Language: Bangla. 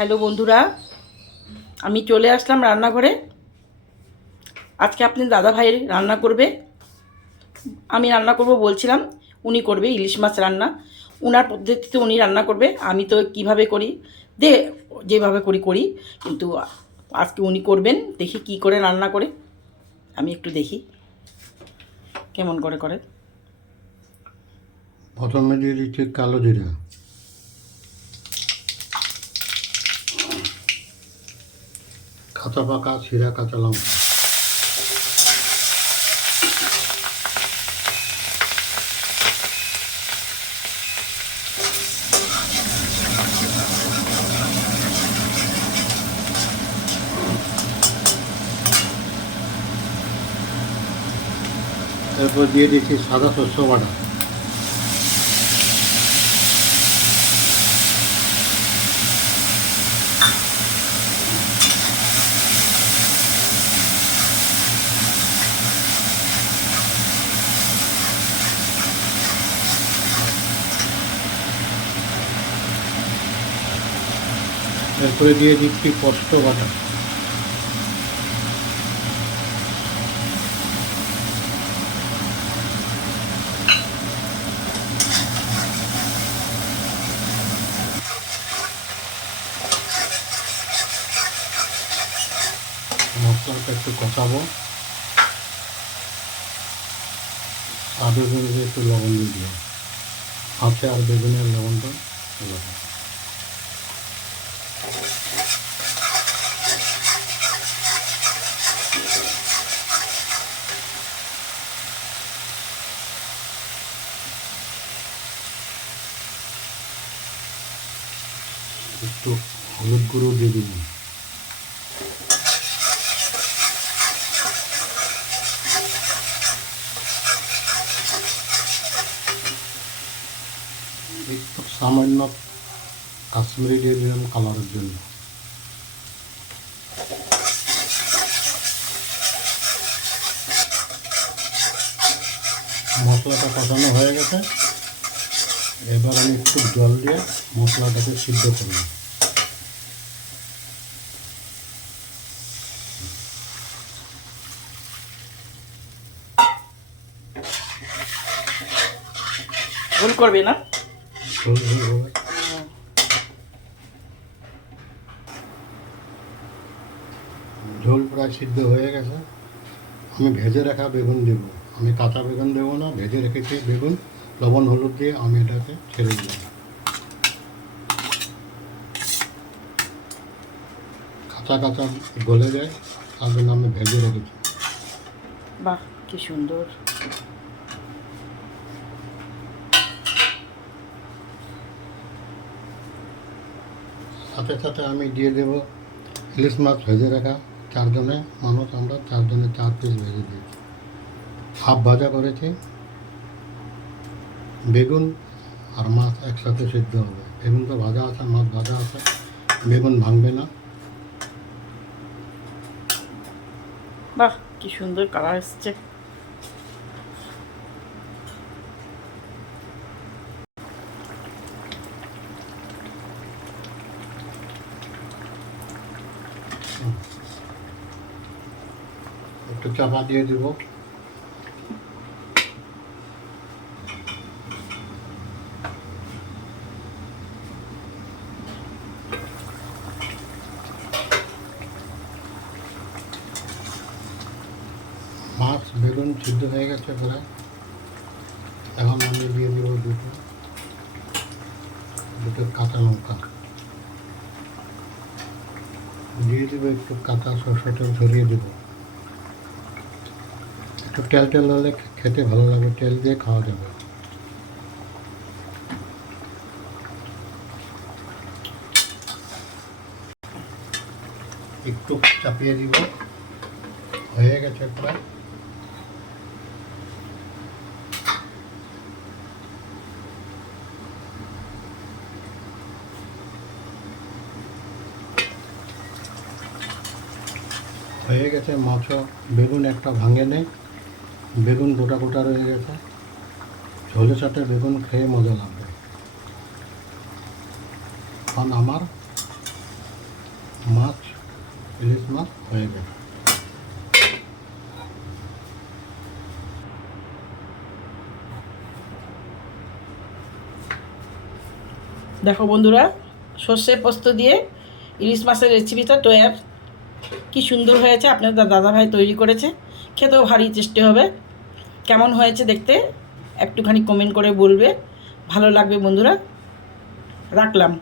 হ্যালো বন্ধুরা, আমি চলে আসলাম রান্নাঘরে। আজকে আপনি দাদা ভাইয়ের রান্না করবে, আমি রান্না করব বলছিলাম, উনি করবে ইলিশ মাছ রান্না। উনার পদ্ধতিতে উনি রান্না করবে, আমি তো কিভাবে করি দে যেভাবে করি করি, কিন্তু আজকে উনি করবেন। দেখি কি করে রান্না করে, আমি একটু দেখি কেমন করে করে। প্রথমে দিয়ে দিচ্ছি কালো জিরা, কাঁচা পাকা ছিঁড়া কাঁচা লঙ্কা, এরপর দিয়ে দিচ্ছি সাদা শস্য বাটা, এরপরে দিয়ে দিচ্ছি পোস্ত বাটা, মশলাটা একটু কষাবো, স্বাদের অনুযায়ী একটু লবণ দিয়ে দিলাম, মাছে আর বেগুনের লবণটা দিলাম। একটু হলুদ গুঁড়ো দিয়ে দিলাম, একটু সামান্য কাশ্মীরি দিয়ে দিলাম কালারের জন্য। মশলাটা কষানো হয়ে গেছে, এবার আমি একটু জল দিয়ে মশলাটাকে সিদ্ধ করব। ভুল করবে না। ঝোল প্রায় সিদ্ধ হয়ে গেছে, আমি ভেজে রাখা বেগুন দেব। আমি কাঁচা বেগুন দেবো না, ভেজে রেখেছি বেগুন লবণ হলুদ দিয়ে আমি এটাকে ছেড়ে দিলাম। কাঁচা কাঁচা গলে যায়, তার জন্য আমি ভেজে রেখেছি। বাহ, কি সুন্দর। সাথে সাথে আমি দিয়ে দেব ইলিশ মাছ ভেজে রাখা। চারজনে মানুষ, আমরা চারজনে 4 পিস ভেজে দিয়েছি। হাফ ভাজা করেছি, বেগুন আর মাছ একসাথে সিদ্ধ হবে। বেগুন তো ভাজা আছে, মাছ ভাজা আছে, বেগুন ভাঙবে না। বাহ, কি সুন্দর কালার এসছে। একটু চাপা দিয়ে দেব। মাছ বেগুন সিদ্ধ হয়ে গেছে প্রায়। এখন আমি দিয়ে দেবো দুটো কাঁচা লঙ্কা, দিয়ে দেবো একটু কাঁচা সরষের তেল ছড়িয়ে দেবো। একটু তেল তেল হলে খেতে ভালো লাগবে, তেল দিয়ে খাওয়া যাবে। একটু চাপিয়ে দিব, হয়ে গেছে প্রায়। হয়ে গেছে মাছও। বেগুন একটা ভাঙে নেই, বেগুন গোটা গোটা রয়ে গেছে। ঝোলের সাথে বেগুন খেয়ে মজা লাগবে। এখন আমার মাছ, ইলিশ মাছ হয়ে গেছে। দেখো বন্ধুরা, সর্ষে পোস্ত দিয়ে ইলিশ মাছের রেসিপিটা তৈরি কি সুন্দর হয়েছে। আপনাদের দাদাভাই তৈরি করেছে, খেতেও ভারী টেস্টি হবে। কেমন হয়েছে দেখতে একটুখানি কমেন্ট করে বলবে, ভালো লাগবে বন্ধুরা। রাখলাম।